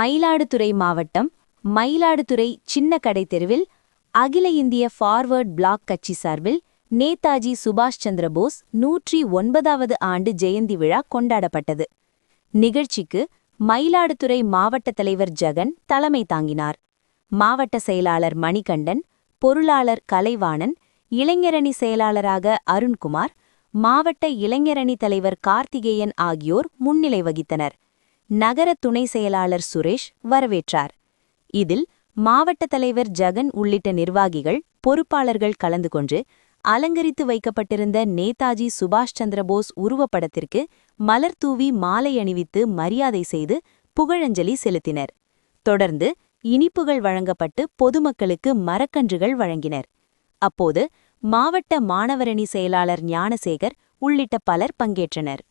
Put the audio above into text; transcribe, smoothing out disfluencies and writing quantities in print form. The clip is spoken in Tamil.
மயிலாடுதுறை மாவட்டம் மயிலாடுதுறை சின்ன கடை தெருவில் அகில இந்திய ஃபார்வர்ட் பிளாக் கட்சி சார்பில் நேதாஜி சுபாஷ் சந்திர போஸ் 109வது ஆண்டு ஜெயந்தி விழா கொண்டாடப்பட்டது. நிகழ்ச்சிக்கு மயிலாடுதுறை மாவட்ட தலைவர் ஜெகன் தலைமை தாங்கினார். மாவட்ட செயலாளர் மணிகண்டன், பொருளாளர் கலைவாணன், இளைஞரணி செயலாளராக அருண்குமார், மாவட்ட இளைஞரணி தலைவர் கார்த்திகேயன் ஆகியோர் முன்னிலை வகித்தனர். நகர துணை செயலாளர் சுரேஷ் வரவேற்றார். இதில் மாவட்ட தலைவர் ஜெகன் உள்ளிட்ட நிர்வாகிகள், பொறுப்பாளர்கள் கலந்து கொண்டு அலங்கரித்து வைக்கப்பட்டிருந்த நேதாஜி சுபாஷ் சந்திரபோஸ் உருவப்படத்திற்கு மலர் தூவி மாலை அணிவித்து மரியாதை செய்து புகழஞ்சலி செலுத்தினர். தொடர்ந்து இனிப்புகள் வழங்கப்பட்டு பொதுமக்களுக்கு மரக்கன்றுகள் வழங்கினர். அப்போது மாவட்ட மாணவரணி செயலாளர் ஞானசேகர் உள்ளிட்ட பலர் பங்கேற்றனர்.